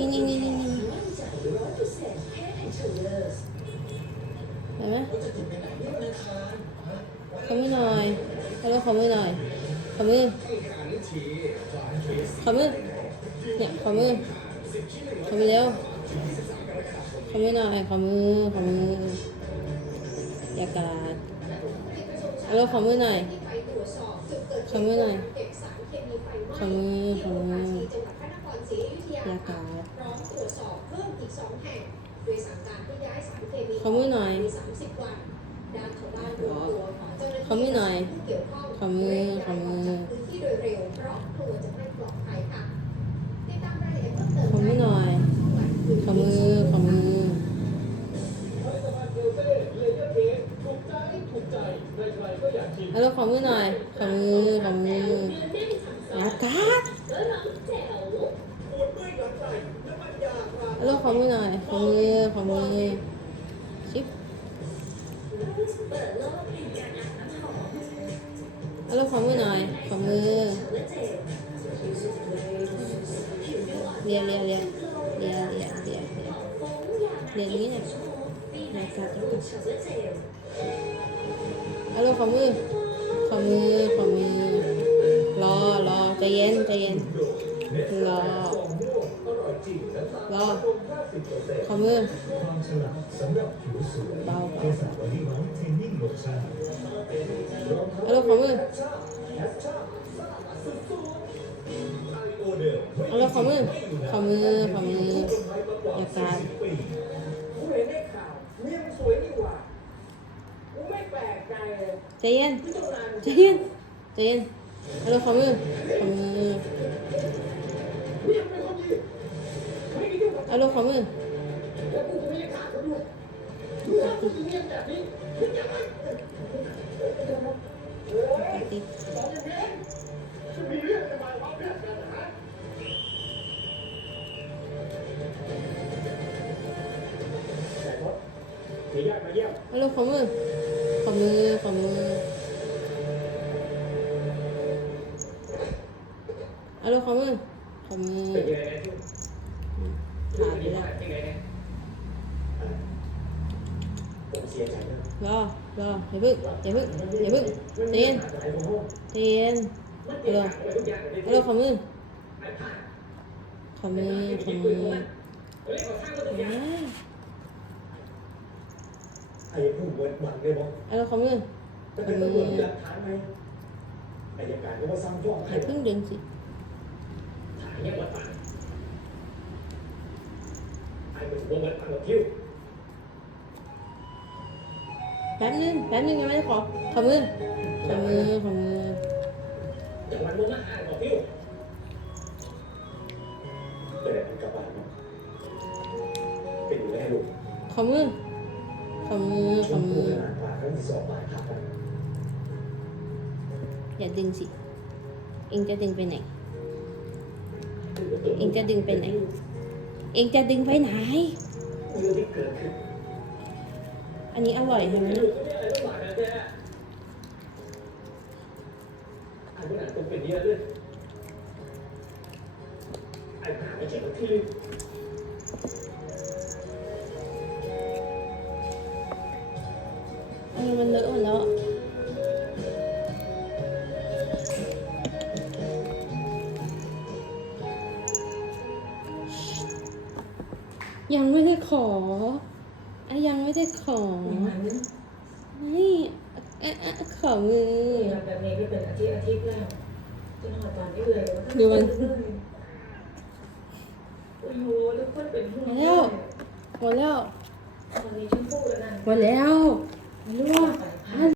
ี่นี่นี่นี่นี่เห็นไหมขอมือหน่อยฮัลโหลขอมือหน่อยขอมือขอมือเนี่ยขอมือขอมือเร็วขอมือหน่อยขอมือขอมืออย่ากาดฮัลโหลขอมือหน่อย ขมือหน่อยขมือขมืออยากาศขอมือหน่อยขอมือหน่อยขมือขอมือ แล้วขอมือหน่อย ขอมือ ขอมืออาการแล้วขอมือหน่อย ขอมือ ขอมือ ชิปแล้วขอมือหน่อย ขอมือ เรียนเรียนเรียนเรียนเรียนเรียนเรียนนี้เนี่ยนะจ๊ะ เอาเลยอมือฝ่ามือฝ่ามือ รอรอใจเย็นใจเย็น รอ รอฝ่ามือเบาเบาเอาเลยฝ่ามือเอาลยฝ่มือฝ่ามือฝ่ามืออย่าการ ใจเย็นใจเย็นใจเย็นเอาลงขอมือขอมือฮัลโหลงขอมือ มีญาติมาเยี่ยมฮัลโหลขอมือขอมือขอมือฮัลโหลขอมือขอมือเป็นยังไงเนี่ยขาดไปแล้วเป็นยังไงเนี่ยผมเสียใจนะรอรออย่าพึ่งอย่าพึ่งอย่าพึ่งใจเย็นใจเย็นฮัลโหลฮัลโหลขอมือขอมือขอมือเอ้ย ไอ้ผู้เวิร์ดวันเลยบอกฮัลโหลขอมือจะเป็นตำรวจมีหลักฐานไหมอายการก็ว่าซ้ำฟ้องอใครย่าพึ่งดึงสิถ่ายยังวัดปันไอ้มึงวงวัดปันกับคิ้วแป๊บนึงแป๊บนึงยังไม่ได้ขอขอมือขอมือขอมืออย่างวันวงมาอ่านกับคิ้วแต่เป็นกระบาดเนาะเป็นอยู่แล้วลูกขอมือ ฝั่งนี้อย่าดึงสิ เองจะดึงไปไหน เองจะดึงไปไหน เองจะดึงไปไหน อันนี้อร่อยใช่ไหมลูกอันนั้นเป็นเยอะเลยไอ้ผ่าไม่ใช่ที่ อันนี้มันเลอะหมดแล้วยังไม่ได้ขออะยังไม่ได้ขอ อย่างนั้นไม่อะอะอะขอมือมีแบบนี้ก็เป็นอาทิตย์อาทิตย์แล้วจนหอดตอนนี้เลยดูมัน โอ้โหทุกคนเป็นห่วงมาแล้วหมดแล้ว ตอนนี้ชมพู่แล้วนะ หมดแล้ว 没有啊。